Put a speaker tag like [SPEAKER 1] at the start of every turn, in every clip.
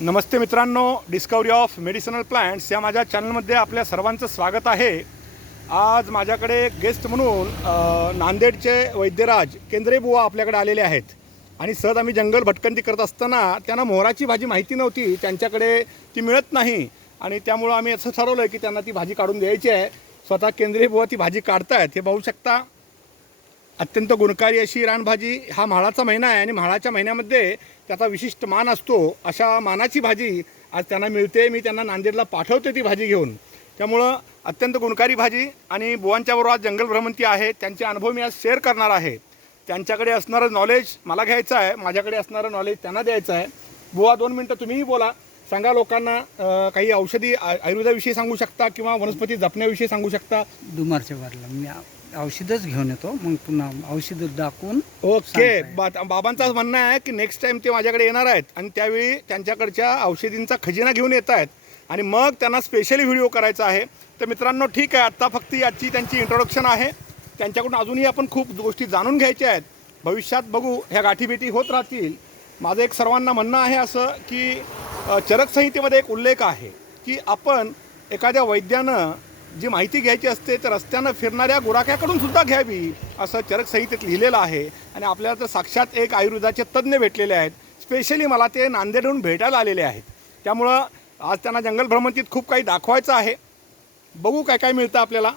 [SPEAKER 1] नमस्ते मित्रांनो discovery of medicinal plants या माझ्या चॅनलमध्ये आपल्या सर्वांचं स्वागत आहे. आज माझ्याकडे गेस्ट म्हणून नांदेडचे वैद्यराज केंद्रे बुवा आपल्याकडे आलेले आहेत. आणि सहज आम्ही जंगल भटकंती करत असताना त्यांना मोहराची भाजी माहिती नव्हती त्यांच्याकडे ती मिळत नाही. आणि त्यामुळं आम्ही असं ठरवलं की त्यांना ती भाजी काढून द्यायची आहे. स्वतः केंद्रीय बुवा ती भाजी काढतायत हे पाहू शकता. अत्यंत गुणकारी अशी रानभाजी हा म्हाळाचा महिना आहे आणि म्हाळाच्या महिन्यामध्ये त्याचा विशिष्ट मान असतो. अशा मानाची भाजी आज त्यांना मिळते. मी त्यांना नांदेडला पाठवते ती भाजी घेऊन. त्यामुळं अत्यंत गुणकारी भाजी आणि बुवांच्याबरोबर आज जंगल भ्रमंती आहे. त्यांचे अनुभव मी आज शेअर करणार आहे. त्यांच्याकडे असणारं नॉलेज मला घ्यायचं आहे. माझ्याकडे असणारं नॉलेज त्यांना द्यायचं आहे. बुवा दोन मिनटं तुम्हीही बोला. सांगा लोकांना काही औषधी आयुर्वेदाविषयी सांगू शकता किंवा वनस्पती जपण्याविषयी सांगू शकता?
[SPEAKER 2] दुमारच्या वारला मी औषधच घेऊन येतो. मग पुन्हा औषध दाखवून
[SPEAKER 1] ओके. बा बाबांचं म्हणणं आहे की नेक्स्ट टाइम ते माझ्याकडे येणार आहेत आणि त्यावेळी त्यांच्याकडच्या औषधींचा खजिना घेऊन येत आहेत. आणि मग त्यांना स्पेशली व्हिडिओ करायचा आहे. तर मित्रांनो ठीक आहे. आत्ता फक्त याची त्यांची इंट्रोडक्शन आहे. त्यांच्याकडून अजूनही आपण खूप गोष्टी जाणून घ्यायच्या आहेत. भविष्यात बघू. ह्या गाठीभेटी होत राहतील. माझं एक सर्वांना म्हणणं आहे असं की अ, चरक संहितेमध्ये एक उल्लेख आहे की आपण एखाद्या वैद्यानं जी माहिती घ्यायची असते तर रस्त्यानं फिरणाऱ्या गुराख्याकडून सुद्धा घ्यावी असं चरक संहितेत लिहिलेलं आहे. आणि आपल्याला तर साक्षात एक आयुर्वेदाचे तज्ज्ञ भेटलेले आहेत. स्पेशली मला ते नांदेडहून भेटायला आलेले आहेत. त्यामुळं आज त्यांना जंगल भ्रमंतीत खूप काही दाखवायचं आहे. बघू काय काय मिळतं आपल्याला.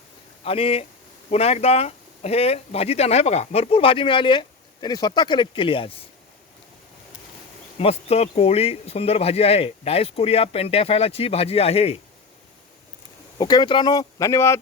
[SPEAKER 1] आणि पुन्हा एकदा हे भाजी त्यांना आहे बघा भरपूर भाजी मिळाली आहे. त्यांनी स्वतः कलेक्ट केली आज. मस्त कोवळी सुंदर भाजी आहे. डायस्कोरिया पेंटॅफायलाची भाजी आहे. ओके मित्रांनो धन्यवाद.